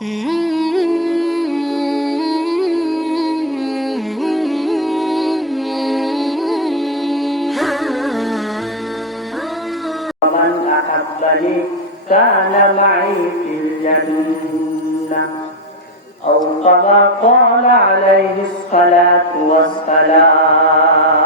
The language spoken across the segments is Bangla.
ومن أحبني كان معي في الجنة أو كما قال عليه الصلاة والسلام.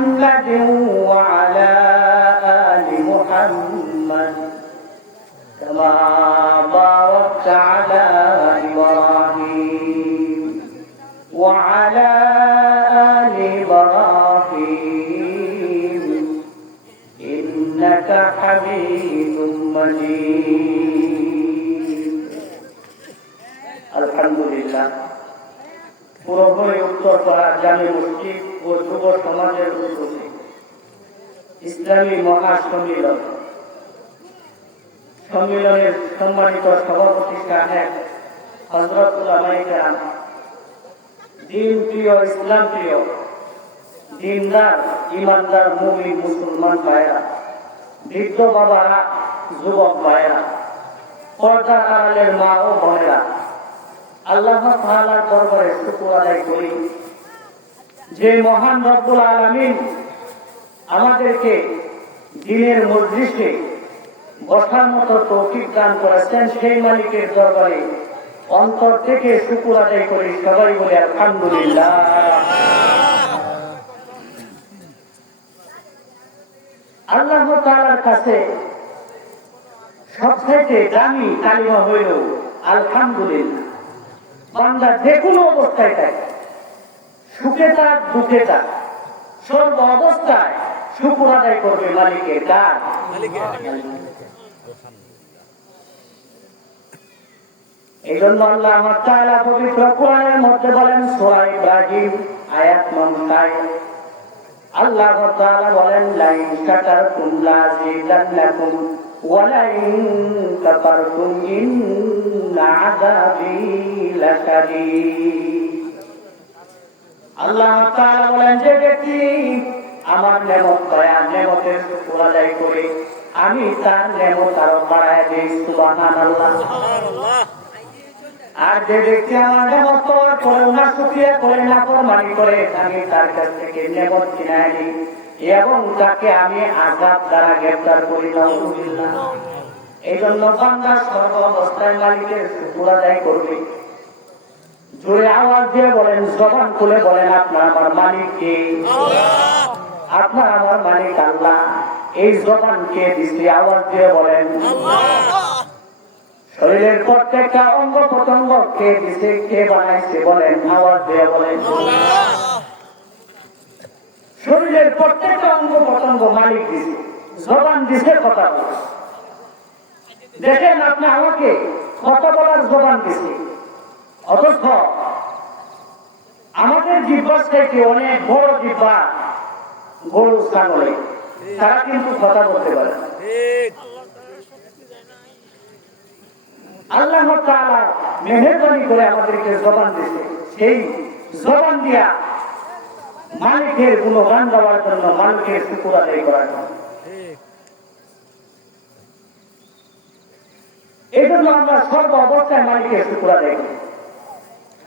محمد وعلى آل محمد كما باركت على إبراهيم وعلى آل إبراهيم إنك حميد مجيد الحمد لله পুরোপুরি উত্তরপাড়া জামে মসজিদ ও যুব সমাজের উদ্যোগে ইসলামী মহাসম্মিলন। সম্মিলনের সম্মানিত সভাপতি সাহেব হজরতুল আমাইকার দিন প্রিয়, ইসলাম প্রিয়, দিনদার, ইমানদার মুমিন মুসলমান ভাইরা বৃদ্ধ বাবারা যুবক ভাইরা পর্দার আড়ালের মা ও বোনেরা, আল্লাহ তাআলার দরবারে শুকর আদায় করি। যে মহান রব্বুল আলামিন আমাদেরকে দিনের মজলিসে বসার মতো তৌফিক দান করেছেন, সেই মালিকের দরবারে অন্তর থেকে শুকুর আদায় করি সবাই বলে আলহামদুলিল্লাহ। আল্লাহ তাআলার কাছে সবথেকে দামি কালিমা হইল আলহামদুলিল্লাহ। বান্দা যে কোনো অবস্থায় থাকে সুখে থাক, দুঃখে থাক। সর্ব অবস্থায় শুকুর আদায় করবে মালিকের কার এই জন্য আল্লাহ আমার পবিত্র কোরআনের মধ্যে বলেন, সূরা ইব্রাহিম, আয়াত আল্লাহ বলেন, লাইন আল্লাহ তাআলা বলেন যে ব্যক্তি আমার নেমত দয়া নেমতের শুকর আদায় করে আমি তার নেমত আরও বাড়ায় দিই সুবহানাল্লাহ। আর যে ব্যক্তি আমার নেমত পরেও না শুক্রিয়া করে না প্রমাণি করে আমি তার কাছ থেকে নেমত কিনাই নিই এবং তাকে আমি আজাদ দ্বারা গ্রেপ্তার করি নাউজুবিল্লাহ। এই জন্য বান্দা সর্ব অবস্থায় মালিকের শুকুর আদায় করবে। জোরে আওয়াজ দিয়ে বলেন জবান খুলে বলেন আপনার আমার মালিক কে? আপনার আমার মালিক আল্লাহ। এই জবান কে দিচ্ছে আওয়াজ দিয়ে বলেন শরীরের প্রত্যেকটা অঙ্গ প্রত্যঙ্গ কে দিছে কে বানাইছে? বলেন আওয়াজ দিয়ে বলেন শরীরের প্রত্যেকটা অঙ্গ প্রত্যঙ্গ মালিক দিছে। জবান দিছে কথা দেখেন আপনি আমাকে কথা বলার জবান দিছে। অথচ আমাদের জিব্বাস থেকে অনেক বড় জিব্বা গরু ছাগলে তারা কিন্তু কথা বলতে পারে আল্লাহ তাআলা মেহেরবানি করে আমাদেরকে জবান দিয়েছে। সেই জবান দিয়া মালিকের গুণগান গাওয়ার জন্য মালিকের শুকুর আদায় করার জন্য। এই জন্য আমরা সর্ব অবস্থায় মালিকের শুকুর আদায় করি।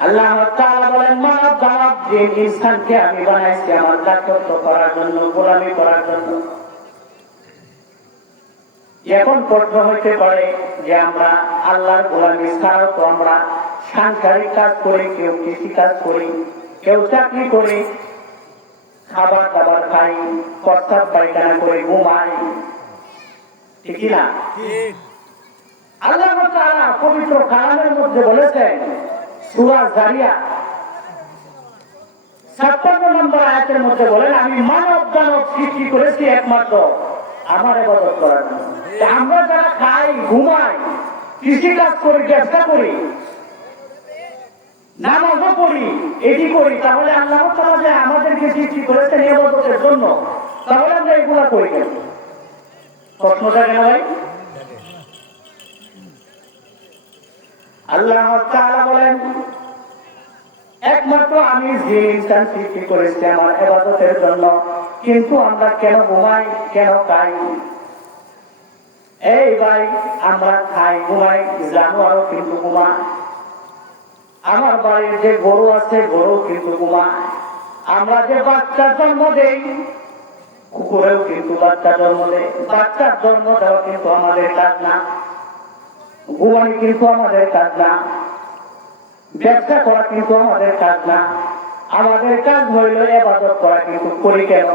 আল্লাহ তাআলা বলেন মানব দানব জিন ইনসানকে আমি বানাইছি আমার দাসত্ব করার জন্য গোলামি করার জন্য। এখন প্রশ্ন হইতে পারে যে আমরা আল্লাহর গোলামি ছাড়াও তো আমরা সাংসারিক কাজ করি কেউ কৃষি কাজ করি কেউ চাকরি করি খাবার দাবার খাই প্রস্তাব পায়খানা করে ঘুমাই। ঠিক না? আল্লাহ তাআলা পবিত্র কালামের মধ্যে বলেছেন সূরা জারিয়া। ছাপ্পান্ন নম্বর আয়াতের মধ্যে বলেন, আমি মানব সৃষ্টি করেছি একমাত্র। আমার এবাদত করার আমরা যারা খাই, ঘুমাই কৃষি কাজ করি, ব্যবসা করি, নামাজও পড়ি, এটি করি, তাহলে আল্লাহ যে আমাদেরকে সৃষ্টি করেছেন এবাদতের জন্য, তাহলে আমরা এগুলা করি প্রশ্নটা কেন ভাই? আমার কিন্তু বাড়ির যে গরু আছে গরু কিন্তু ঘুমায়। আমরা যে বাচ্চা জন্ম দেই, কুকুরেও কিন্তু বাচ্চা জন্ম দেয়। বাচ্চার জন্ম দেওয়া কিন্তু আমাদের কাজ না। ঘুমানি কিন্তু আমাদের কাজ না। ব্যবসা করা কিন্তু আমাদের কাজ না। আমাদের কাজ হইল এবাদত করা কিন্তু করি কেন?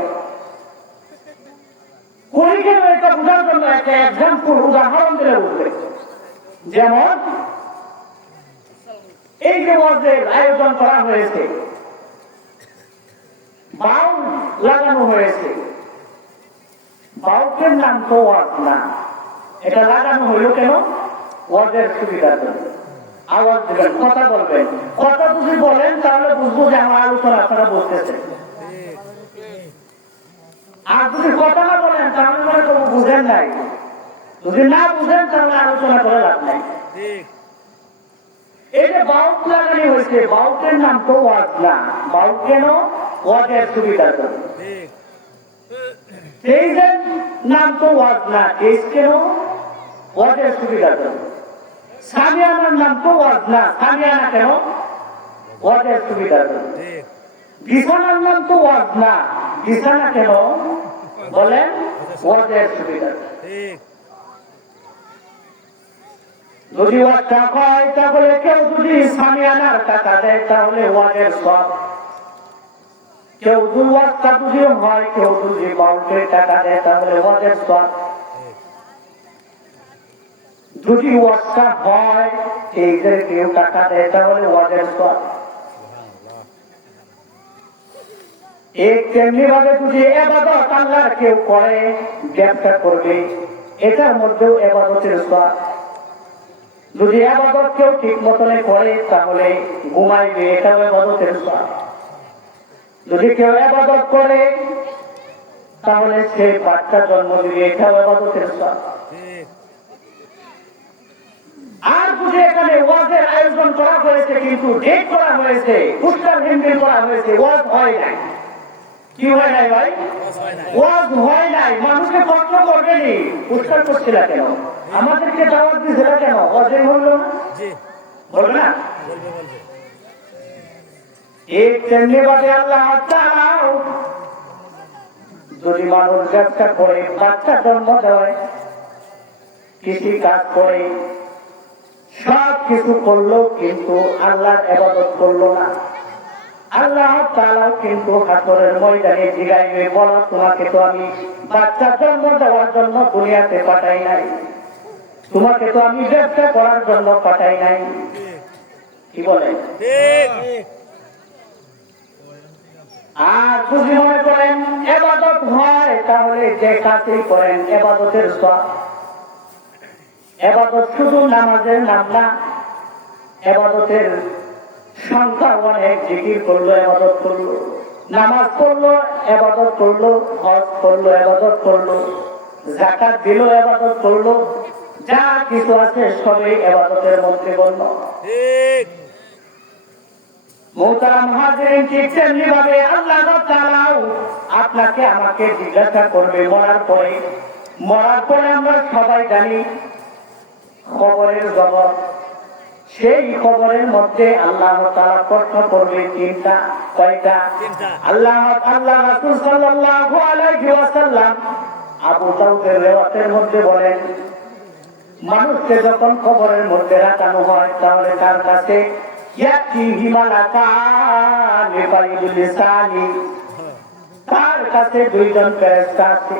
করি কেন এটা বোঝার জন্য একটা এক্সাম্পল উদাহরণ দিলে বুঝবে। যেমন, এই যে ওয়াজের আয়োজন করা হয়েছে, বাউল লাগানো হয়েছে। বাউকের নাম তো ওয়াজ না। এটা লাগানো হইল কেন? ওয়াজের সুবিধার জন্য আওয়াজ দেবেন, কথা বলবেন। কথা যদি বলেন, তাহলে বুঝব যে আমার আলোচনা আপনারা বুঝতেছেন আর যদি কথা না বলেন, তাহলে মনে করব বুঝেন নাই। যদি না বুঝেন, তাহলে আলোচনা করে লাভ নাই। এই যে বাউট লাগানি হয়েছে বাউটের নাম তো ওয়াজ না। বাউট কেন? ওয়াজের জন্য তেইশের নাম তো ওয়াজ না তেইশ কেন? ওয়াজের সুবিধার জন্য সামিয়ানার নাম তো ওয়াজ না সামিয়ানা কেন? ওয়াজের সুবিধার জন্য বিছানার নাম তো ওয়াজ না, বিছানা কেন? যদি হয়, তাহলে কেউ যদি সামিয়ানার টাকা দেয়, তাহলে ওয়াজের সব। কেউ দু ওয়াজটা যদি হয়, কেউ যদি টাকা দেয়, তাহলে ওয়াজের সব। যদি ওয়াজটা হয়, এই যে কেউ টাকা দেয়, তাহলে ওয়াজের যদি কেউ করে এবাদতের করে, তাহলে ঘুমাইবে এটাও যদি কেউ করে সে বাচ্চা জন্ম দিবে, এটাও আবাদতের সব যদি এখানে ওয়াজের আয়োজন করা হয়েছে কিন্তু ডেট করা হয়েছে পুষ্টার হিন্দি করা হয়েছে ওয়াজ হয় নাই। কি হয় নাই ভাই? ওয়াজ হয় নাই মানুষকে কষ্ট করবেনি পুষ্টার করছিল কেন? আমাদেরকে দাওয়াত দিয়েছিল কেন? ওয়াজের হলো না? বলবে না? এক তেমনি ভাবে আল্লাহ তাআলাও যদি মানুষ ব্যবসা করে বাচ্চা জন্ম দেয় কৃষি কাজ করে সব কিছু করল কিন্তু আল্লাহর এবাদত করল না। আল্লাহ তাআলাও কিন্তু হাসরের ময়দানে জিগাইবে বলো তোমাকে তো আমি বাচ্চা জন্ম দেওয়ার জন্য দুনিয়াতে পাঠাই নাই। তোমাকে তো আমি ব্যবসা করার জন্য পাঠাই নাই। কি বলে? আর যদি মনে করেন এবাদত হয়, তাহলে যে কাজই করেন এবাদতের সব এবাদত শুধু নামাজের নাম না এবাদতের সংখ্যা অনেক জিকির করল এবাদত করল নামাজ পড়ল এবাদত করল হজ করল এবাদত করল জাকাত দিল এবাদত করল যা কিছু আছে সবই এবাদতের মধ্যে গণ্য। মোহতারাম হাজিরিন ঠিক তেমনি ভাবে আল্লাহ তাআলাও আপনাকে আমাকে জিজ্ঞাসা করবে মরার পরে মরার পরে আমরা সবাই জানি খবরের জগৎ। সেই খবরের মধ্যে আল্লাহ প্রশ্ন করবে তিনটা কয়টা? আল্লাহ আল্লাহ রাসূল সাল্লাল্লাহু আলাইহি ওয়াসাল্লাম আবু দাউদের রেওয়াতের মধ্যে বলেন মানুষকে যখন কবরের মধ্যে রাখানো হয় তাহলে তার কাছে লিসানি। তার কাছে দুইজন ফেরেশতা আছে।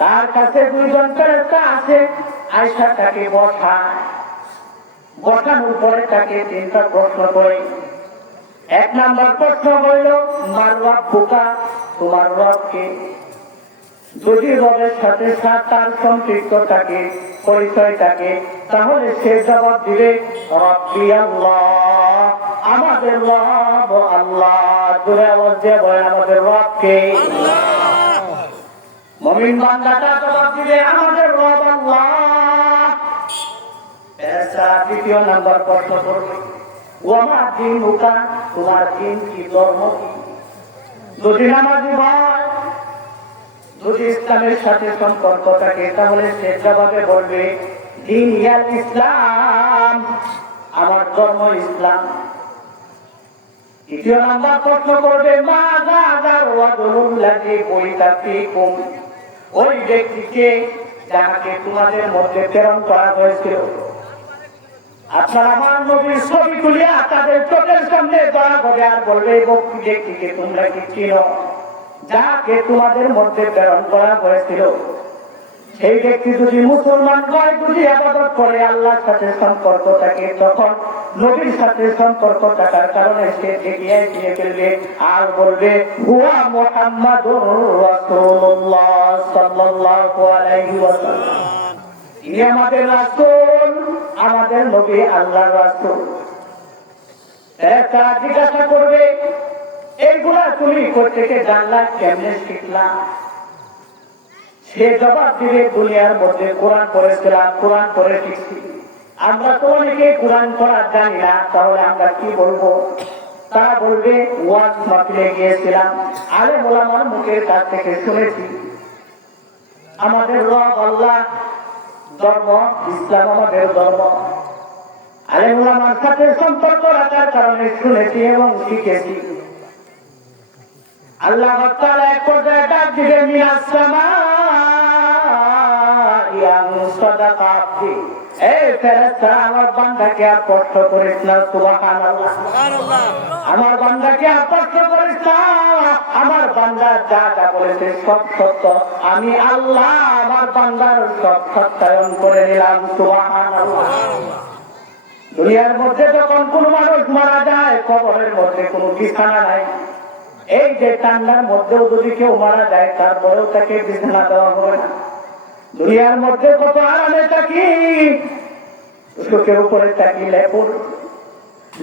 তার কাছে দুইজন ফেরেশতা আছে আয়সা তাকে বসায়। বসানোর পরে তাকে তিনটা প্রশ্ন করে। এক নাম্বার প্রশ্ন হইল মার রব বোকা, তোমার রবকে যদি রবের সাথে তার সম্পৃক্ত থাকে, পরিচয় থাকে, তাহলে সে জবাব দিবে আল্লাহ, আমাদের রব আল্লাহ। জোরে দিয়ে বলেন, আমাদের রবকে মমিন বান্দাটা জবাব দিবে, আমাদের রব আল্লাহ। দ্বিতীয় নাম্বার প্রশ্ন করবে তোমার দিন কি ধর্ম কি? যদি যদি ইসলামের সাথে সম্পর্ক থাকে, তাহলে সে জবাবে বলবে, দিন ইয়াল ইসলাম, আমার ধর্ম ইসলাম। তৃতীয় নাম্বার প্রশ্ন করবে, মা গাদার ওয়াদুল্লাহি বইতা ফিকুম ওই ব্যক্তিকে যাকে তোমাদের মধ্যে প্রেরণ করা হয়েছিল। আপনার আমার নবীর ছবি তুলিয়া তাদের চোখের সামনে আর বলবে কি তোমাদের মধ্যে করা সেই ব্যক্তি যদি মুসলমান হয়, যদি আবাদত করে, আল্লাহর সাথে সম্পর্ক থাকে, তখন নবীর সাথে সম্পর্ক থাকার কারণে সে এগিয়ে দিয়ে ফেলবে। আর বলবে, হুয়া ইনি আমাদের রাসূল, আমাদের নবী আল্লাহর রাসূল। তারা জিজ্ঞাসা করবে এইগুলা তুমি থেকে জানলা কেমনে শিখলা? সে জবাব দিবে দুনিয়ার মধ্যে কোরআন পড়েছিলাম কোরআন পড়ে শিখছি। আমরা তো অনেকে কোরআন পড়া জানি না, তাহলে আমরা কি বলব? তারা বলবে, ওয়াজ মাহফিলে গিয়েছিলাম। আলে মোলামার মুখের কাছ থেকে শুনেছি। আমাদের রব আল্লাহ ধর্ম, ইসলাম আমাদের ধর্ম। আলেম ওলামার সাথে সম্পর্ক রাখার কারণে শুনেছি এবং শিখেছি। আল্লাহ এক পর্যায়ে ডাক দিবে মিনাস আমার বান্দাকে আর করিস আমার বান্দা যা যা বলেছে সব সত্য। আমি আল্লাহ, আমার বান্দার সব সত্যায়ন করে নিলাম, সুবহানাল্লাহ। দুনিয়ার মধ্যে যখন কোন মানুষ মারা যায়, কবরের মধ্যে কোনো বিছানা নাই। এই যে ঠান্ডার মধ্যেও যদি কেউ মারা যায়, তারপরেও তাকে বিছানা দেওয়া হবে না। দুনিয়ার মধ্যে কত আরামে থাকি? সুখের উপরে থাকি লেপুর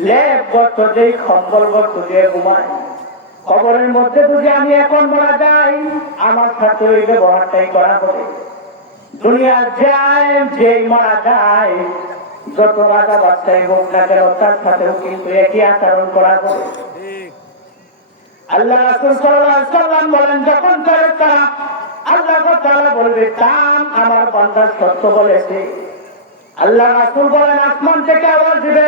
লেপ গর্ত যেই খম্বল গর্ত দিয়ে ঘুমায়। খবরের মধ্যে যদি আমি এখন মারা যাই। আমার সাথে ওই ব্যবহারটাই করা হবে। দুনিয়ার যায় যেই মারা যায় যত রাজা বাচ্চাই হোক না কেন তার সাথেও কিন্তু একই আচরণ করা হবে। আল্লাহ রাসূল সাল্লাল্লাহু আলাইহি সাল্লাম বলেন যখন ফেরেশতা আল্লাহ তাআলা বলবে তাম আমার বান্দা সত্য বলেছে। আল্লাহ রাসূল বলেন, আসমান থেকে আওয়াজ দিবে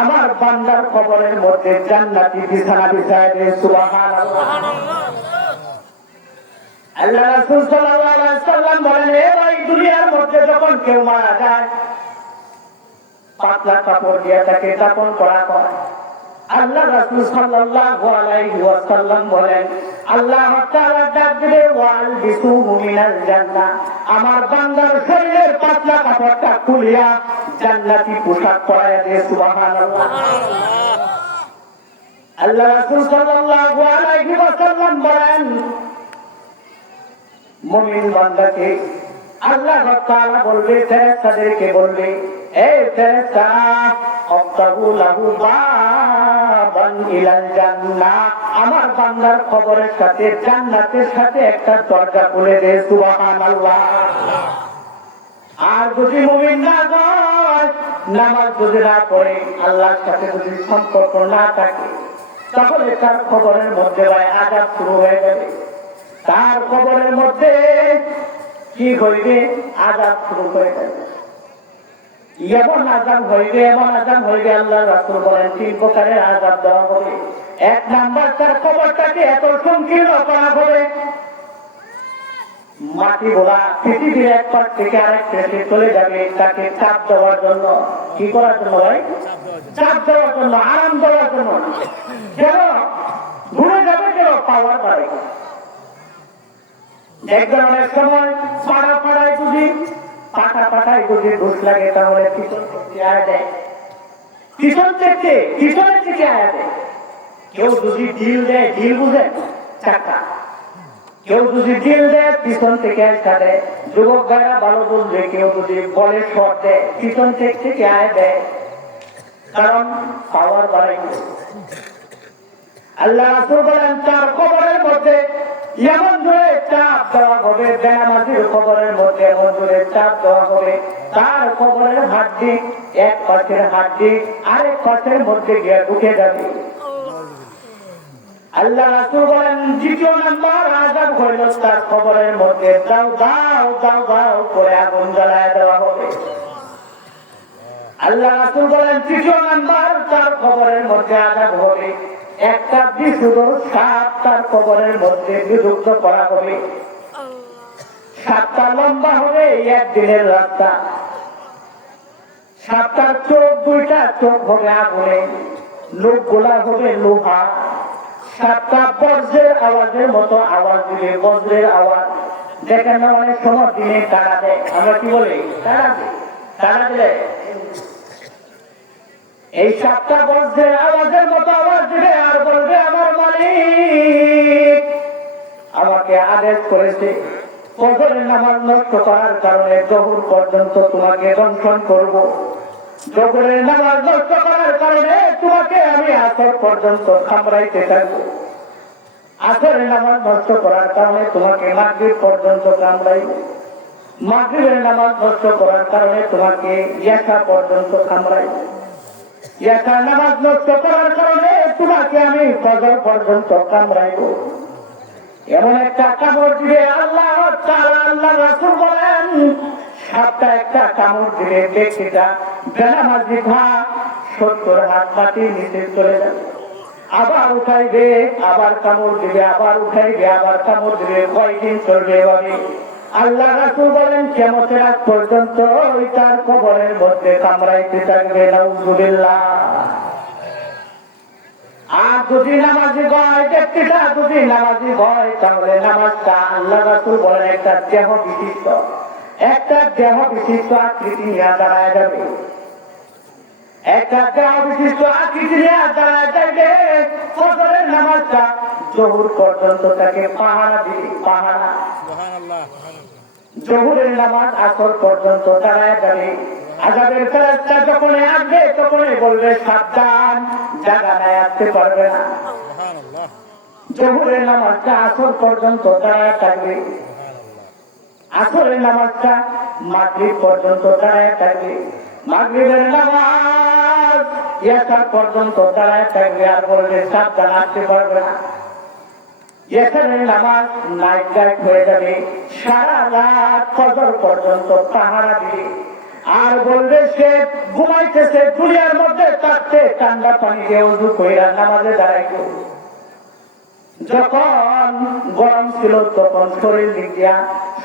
আমার বান্দার কবরের মধ্যে জান্নাতি বিছানা বিছায় আল্লাহ রাসূল সাল্লাম বলেন, এ ভাই, দুনিয়ার মধ্যে যখন কেউ মারা যায়, পাতলা কাপড় দিয়ে তাকে দাপন করা হয়। আল্লাহ রাসূল সাল্লাল্লাহু আলাইহি ওয়াসাল্লাম বলেন, আল্লাহ তাআলা ওয়াল বিসুহু মিনাল জান্নাহ। আমার বান্দার শরীরের পাতলা কাপড়টা খুলিয়া জান্নাতি পোশাক দিয়ে, সুবহানাল্লাহ। আল্লাহ রাসূল সাল্লাল্লাহু আলাইহি ওয়াসাল্লাম বলেন, মুমিন বান্দাকে আল্লাহ তাআলা বলবে, ফেরেশতাদেরকে বলবে এই ফেরেশতা অক্তাবু লাহু বাবান ইলাল জান্নাহ। আমার বান্দার খবরের সাথে, জান্নাতের সাথে একটা দরজা খুলে দে, সুবহানাল্লাহ। আর যদি মুমিন না হয় নামাজ যদি না পড়ে, আল্লাহর সাথে যদি সম্পর্ক না থাকে, তাহলে তার খবরের মধ্যে ভাই আজাব শুরু হয়ে যাবে। তার খবরের মধ্যে কি হইবে? আজাব শুরু হয়ে যাবে। এমন আজাব হইবে এমন আজাব হইবে আল্লাহ রাসুল বলেন, তিন প্রকারের আজাব দেওয়া হবে। এক নাম্বার, তার খবরটাকে এত সংকীর্ণ করা হবে। মাটি গোলা পৃথিবীর এক পাশ থেকে আরেক দেশে চলে যাবে, তাকে চাপ দেওয়ার জন্য। কি করার জন্য ভাই? চাপ দেওয়ার জন্য, আরাম দেওয়ার জন্য। যেন ঘুরে যাবে যেন পাওয়ার বাড়ে দেখবেন অনেক সময় পাড়া পাড়ায় বুঝি বুঝি ঘুষ লাগে, তাহলে থেকে আয় দেয়। কেউ যদি ডিল দেয় ডিল বুঝে? চাকা কেউ যদি ডিল দেয়, পিছন থেকে দেয়। যুবক ভালো বলবে, কেউ যদি বলে শট দেয়, পিছন থেকে আয় দেয়। কারণ পাওয়ার বাড়াই আল্লাহ রাসূল বলেন, তার কবরের মধ্যে এমন যাবে। আল্লাহ রাসূল বলেন, দ্বিতীয় নাম্বার আযাব কবরের মধ্যে। দাও দাও দাও দাও করে আগুন দেওয়া হবে। আল্লাহ রাসূল বলেন, তৃতীয় নাম্বার তার কবরের মধ্যে আযাব হবে। একটা বিশুদ্ধ সাপ তার কবরের মধ্যে বিযুক্ত করা হবে। সাতটা লম্বা হবে একদিনের রাস্তা। সাতটার চোখ দুইটা, চোখ হবে আগুনে, লোক গোলা হবে লোহা। সাতটা বজ্রের আওয়াজের মতো আওয়াজ দিবে, বজ্রের আওয়াজ। দেখেন না, অনেক সময় দিনে তারা দেয়। আমরা কি বলি? তারা দেয়। তারা দিলে এই সাতটা বজ্রের আওয়াজের মতো আওয়াজ দিবে আর বলবে, আমার মালিক আমাকে আদেশ করেছে ফজরের নামাজ নষ্ট করার কারণে পর্যন্ত তোমাকে দংশন নামাজ আমি পর্যন্ত নামাজ নষ্ট করার কারণে তোমাকে পর্যন্ত করার কারণে তোমাকে পর্যন্ত ইয়াসা নামাজ নষ্ট করার কারণে তোমাকে আমি ফজর পর্যন্ত কামড়াইব। এমন একটা কামড় দিবে আল্লাহ আল্লাহ রাসূল বলেন, সাতটা একটা কামড় হাত নিচে চলে আবার উঠাইবে, আবার কামড় দিবে, আবার উঠাইবে, আবার কামড় দিবে, কয়দিন চলবে আল্লাহ রাসূল বলেন, কেমতের আগ পর্যন্ত ওই তার কবরের মধ্যে কামড়াইতে থাকবে নাউজুবিল্লাহ। আর যদি নামাজি ভয়, ব্যক্তিটা যদি নামাজি ভয়, তাহলে নামাজটা আল্লাহ রাসূল বলেন একটা দেহ বিশিষ্ট। একটা দেহ বিশিষ্ট আকৃতি নিয়ে দাঁড়ায় যাবে। একটা দেহ বিশিষ্ট আকৃতি নিয়ে দাঁড়ায় যাবে ফজরের নামাজটা জহুর পর্যন্ত তাকে পাহারা দিবে পাহারা। জহুরের নামাজ আসর পর্যন্ত দাঁড়ায় যাবে। আজাদের ফেরাস্তা যখন আসবে তখনই বলবে সাবধান জায়গা আসতে পারবে না। জহুরের নামাজটা আসর পর্যন্ত দাঁড়ায় থাকবে। আসরের নামাজটা মাগরিব পর্যন্ত দাঁড়ায় থাকবে। মাগরিবের নামাজ ইয়াসার পর্যন্ত দাঁড়ায় থাকবে আর বললে সাবধান আসতে পারবে না। এখানে নামাজ নাইট লাইট হয়ে যাবে, সারা রাত ফজর পর্যন্ত পাহারা দিবে। আর বলবে সে ঘুমাইতেছে, দুনিয়ার মধ্যে থাকতে ঠান্ডা পানি দিয়ে উজু কইরা নামাজে দাঁড়াইতো যখন গরম ছিল, তখন শরীর দিয়া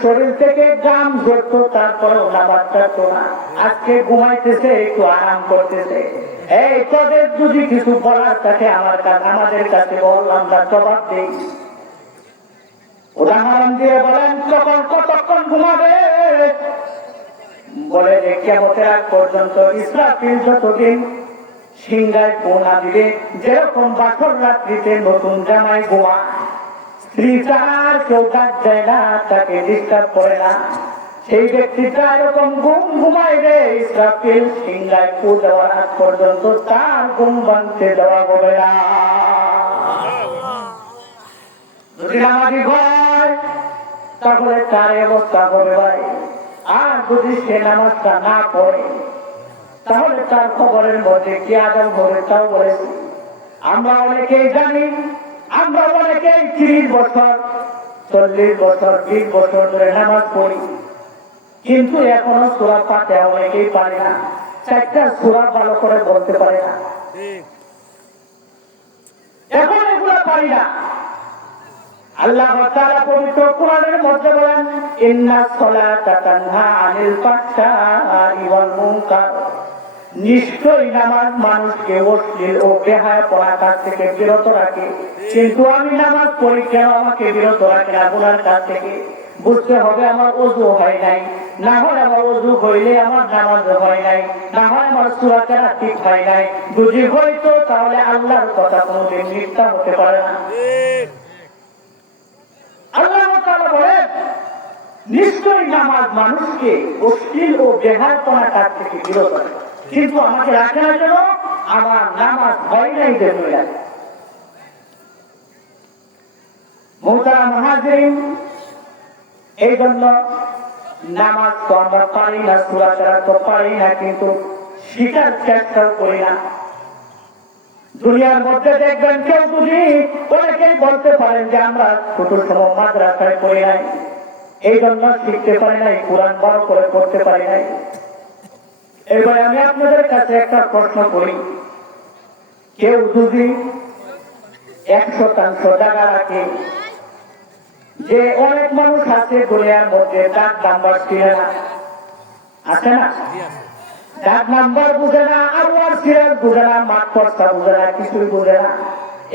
শরীর থেকে গাম ধরতো তারপরেও নামাজ থাকতো না। আজকে ঘুমাইতেছে, একটু আরাম করতেছে। এই তোদের যদি কিছু বলার থাকে, আমার কাছে, আমাদের কাছে বল, আমরা জবাব দিই। উদাহরণ দিয়ে বলেন কখন কতক্ষণ ঘুমাবে? বলে যে, কেমতের আগ পর্যন্ত ইসরাফিল যতদিন সিংহায় পোনা দিবে, যেরকম বাসর রাত্রিতে নতুন জামাই ঘুমা স্ত্রী তার কেউ ডাক দেয় না, তাকে ডিস্টার্ব করে না। সেই ব্যক্তিটা এরকম ঘুম ঘুমাইবে, ইসরাফিল সিংহায় পু দেওয়ার আগ পর্যন্ত তার ঘুম ভাঙতে দেওয়া হবে না। যদি নামাজি ভয় তাহলে তার অবস্থা হবে ভাই আর যদি সে নামাজটা না পড়ে তাহলে তার খবরের মধ্যে কি আদান হবে তাও বলেছি আমরা অনেকেই জানি আমরা অনেকেই তিরিশ বছর চল্লিশ বছর বিশ বছর ধরে নামাজ পড়ি। কিন্তু এখনও সুরা পাতে অনেকেই পারে না চারটা সুরা ভালো করে বলতে পারে না। এখন এগুলো পারি না। কিন্তু আমি নামাজ পড়ি কেন আমাকে বিরত রাখে কাজ থেকে? বুঝতে হবে আমার অজু হয় নাই। না হয় আমার অজু হইলে আমার নামাজ হয় নাই। না হয় আমার সুরাতেরা ঠিক হয় নাই। বুঝি হয়তো তাহলে আল্লাহর কথা কোনোদিন মিথ্যা হতে পারে না। কিন্তু এই জন্য নামাজ তো আমরা পারি না সুরাচারা তো পারি না, কিন্তু শিকার চেষ্টাও করি না। দুনিয়ার মধ্যে দেখবেন কেউ যদি অনেকেই বলতে পারেন যে আমরা ছোট সময় মাদ্রাসায় পড়ি নাই, এই জন্য শিখতে পারি নাই, কোরআন বড় করে পড়তে পারি নাই। এবার আমি আপনাদের কাছে একটা প্রশ্ন করি। কেউ যদি এক শতাংশ টাকা রাখে, যে অনেক মানুষ আছে দুনিয়ার মধ্যে ডাক নাম্বার ছিঁড়ে না। আছে না? ডাক নাম্বার বুঝে না আল্লাহর সিরাজ বুঝে না, মাঠ পর্সা বুঝে না, কিছুই বুঝে না।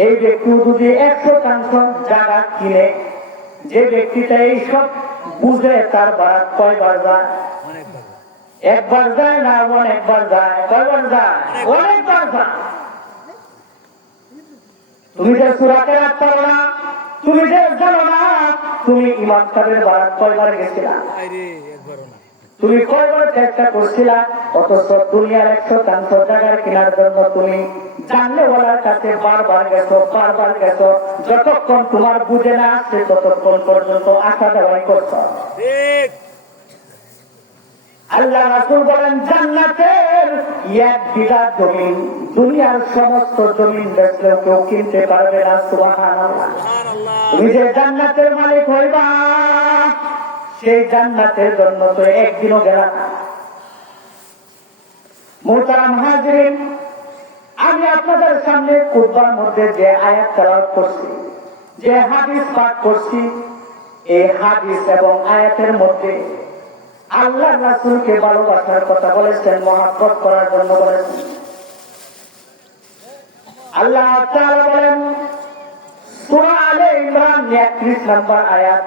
এই ব্যক্তি যদি এক শতাংশ জায়গা কিনে, যে ব্যক্তিটা এইসব বুঝে তার বারাত কয়বার যায়? একবার যায় না, অনেকবার যায়? কয়বার যায়? অনেকবার যায়। তুমি যে সুরাতে রাত পারো না, তুমি যে জানো না, তুমি ইমাম সাহেবের বারাত কয়বার গেছিলা? তুমি কয়বার চেষ্টা করছিলা? অথচ দুনিয়ার একশো শতাংশ জায়গার কেনার জন্য তুমি জানলে বলার কাছে বারবার গেছো বারবার গেছো। যতক্ষণ তোমার বুঝে না আসছে ততক্ষণ পর্যন্ত আশা দেওয়াই করছ। আল্লাহ রাসুল বলেন জান্নাতের এক বিঘা জমিন দুনিয়ার সমস্ত জমিন কেউ কিনতে পারবে না সুবাহান তুমি যে জান্নাতের মালিক হইবা সেই জান্নাতের জন্য তো একদিনও গেল না। মোহতারাম হাজিরিন, আমি আপনাদের সামনে কুরবার মধ্যে যে আয়াত তেলাওয়াত করছি, যে হাদিস পাঠ করছি, এই হাদিস এবং আয়াতের মধ্যে আল্লাহ রাসুলকে ভালোবাসার কথা বলেছেন, মহাব্বত করার জন্য বলেছেন। আল্লাহ বলেন, সূরা আলে ইমরান 31 নম্বর আয়াত।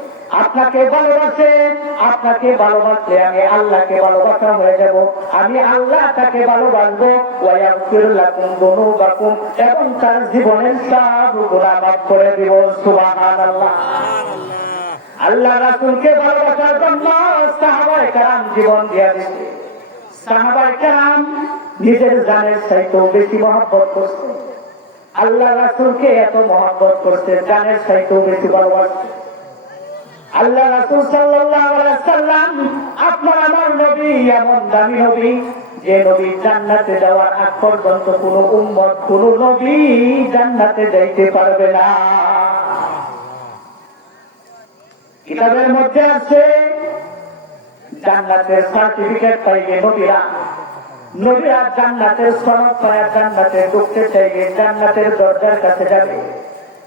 আপনাকে ভালোবাসে, আপনাকে ভালোবাসলে আমি আল্লাহকে ভালোবাসা হয়ে যাব। আমি আল্লাহ তাকে ভালোবাসবো। এবং তার জীবনের মাফ করে দিব। সুবহানাল্লাহ। আল্লাহ রাসূলকে ভালোবাসার জন্য কেরাম জীবন দিয়ে কেরাম নিজের জানের চাইতেও বেশি মহব্বত করছে। আল্লাহ রাসূলকে এত মহব্বত করছে, জানের চাইতেও বেশি ভালোবাসছে। আল্লাহ রাসূল সাল্লাল্লাহু আলাইহি সাল্লাম আপনার আমার নবী, এমন দামি নবী, যে নবী জান্নাতে যাওয়ার আগ পর্যন্ত কোন উম্মত, কোন নবী জান্নাতে যাইতে পারবে না। কিতাবের মধ্যে আছে, জান্নাতের সার্টিফিকেট পাইবে নবীরা নবীরা জান্নাতের সনদ পায়া জান্নাতে ঢুকতে চাইবে জান্নাতের দরজার কাছে যাবে।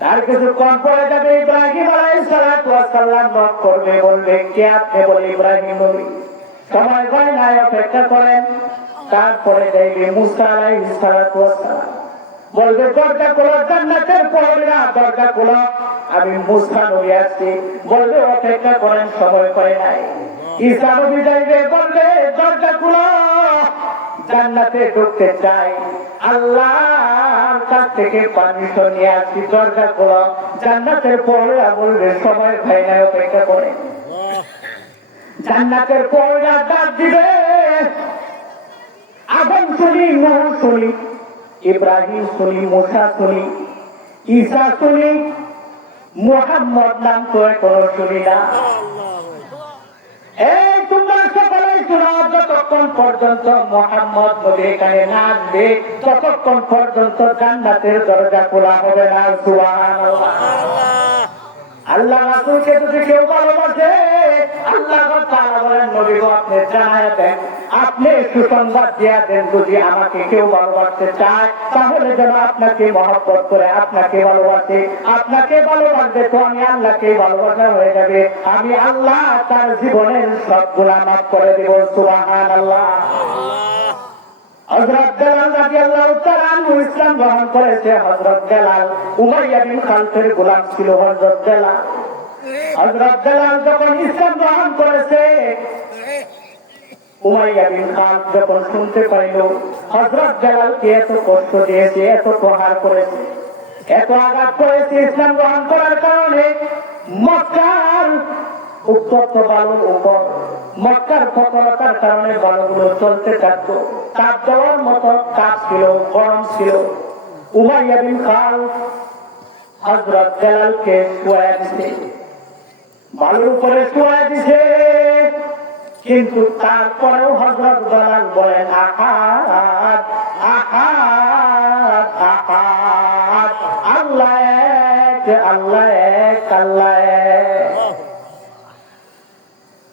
তার কিছুক্ষণ পরে যাবে ইব্রাহিম আলাইসালাম নক করবে, বলবে, কে আপনি? বলে ইব্রাহিম সময় হয় নাই অপেক্ষা করেন। তারপরে যাইবে বলবে, দরজা খোলো, জান্নাতের পহরিরা দরজা খোলো। আমি মুসা নবী আসছি বলবে, অপেক্ষা করেন, সময় হয় নাই। ঈসা নবী যাইবে বলবে, দরজা খোলো। জান্নাতে ঢুকতে চাই। আল্লাহর কাছ থেকে নিয়ে আসছি, দরজা খোলা। জান্নাতের সবাই ভাই নাই অপেক্ষা করে। জান্নাতের দিবে, আদম শুনি, নূহ শুনি, ইব্রাহিম শুনি, মুসা শুনি, ঈসা শুনি, মোহাম্মদ নাম তো এখনও শুনি না। এই তোমরা সকলে শোনো, যতক্ষণ পর্যন্ত মোহাম্মদ নবী এখানে না আসবে, ততক্ষণ পর্যন্ত জান্নাতের দরজা খোলা হবে না, সুবহানাল্লাহ। আল্লাহ রাসূলকে যদি কেউ ভালোবাসে, আল্লাহ তাআলা বলেন, নবী গো, আপনি দেন, আপনি সুসংবাদ দিয়া দেন, যদি আমাকে কেউ ভালোবাসতে চায়, তাহলে যেন আপনাকে মহব্বত করে, আপনাকে ভালোবাসে, আপনাকে ভালোবাসবে তো আমি আল্লাহকে ভালোবাসা হয়ে যাবে। আমি আল্লাহ তার জীবনের সব গুণা মাফ করে দেব সুবাহান আল্লাহ হযরত বেলাল রাদিয়াল্লাহু তাআলা ইসলাম গ্রহণ করেছে। হযরত বেলাল উমাইয়া বিন খালফের গোলাম ছিল এত কষ্ট দিয়েছে, এত প্রহার করেছে, এত আঘাত করেছে ইসলাম গ্রহণ করার কারণে মক্কার উত্তপ্ত বালুর উপর। মক্কার ফকরতার কারণে বালুগুলো চলতে থাকতো। তাপ দেওয়ার মতো কাপ ছিল, গরম ছিল। বিন খাল হজরত বেলালকে শুয়া দিছে। বালুর উপরে শুয়া দিছে। কিন্তু তারপরেও হজরত বেলাল বলেন, আহাদ আহাদ আহাদ, আল্লাহ আল্লাহ আল্লাহ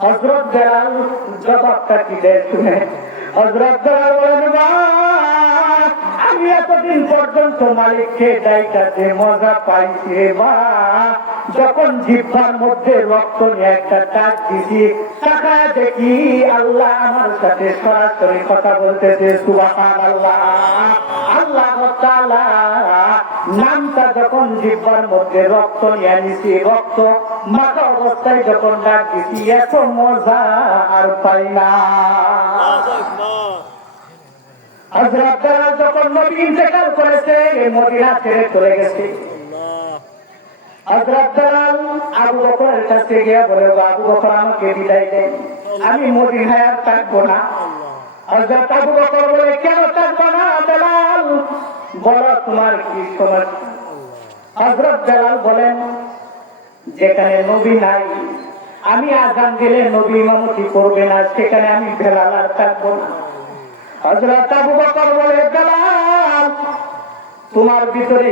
হজরত বেলাল জবাবটা কি দেয় শুনে? হজরত বেলাল বলেন "মা, আমি এতদিন পর্যন্ত মালিককে ডাইটাতে মজা পাইছি মা। যখন জিব্বার মধ্যে রক্ত নিয়ে একটা ডাক দিছি তাকায় দেখি আল্লাহ আমার সাথে সরাসরি কথা বলতেছে সুবাহান আল্লাহ আল্লাহ নামটা যখন জিব্বার মধ্যে রক্ত নিয়ে নিছি, রক্ত মাথা অবস্থায় যখন ডাক দিছি, এত মজা আর পাই না হযরত বেলাল যখন নবী ইন্তেকাল করেছে মদিনা ছেড়ে চলে গেছে। হযরত বেলাল আবু বকরের কাছে গিয়ে বলে "ও আবু বকর আমাকে বিদায় দেন আমি মদিনায় আর থাকব না। হযরত আবু বকর বলে কেন থাকব না বেলাল বলো তোমার কি সমস্যা হযরত বেলাল বলেন যেখানে নবী নাই আমি আজান দিলে নবী ইমামতি করবে না সেখানে আমি বেলাল আর থাকব না। বকর বলে তোমার ভিতরে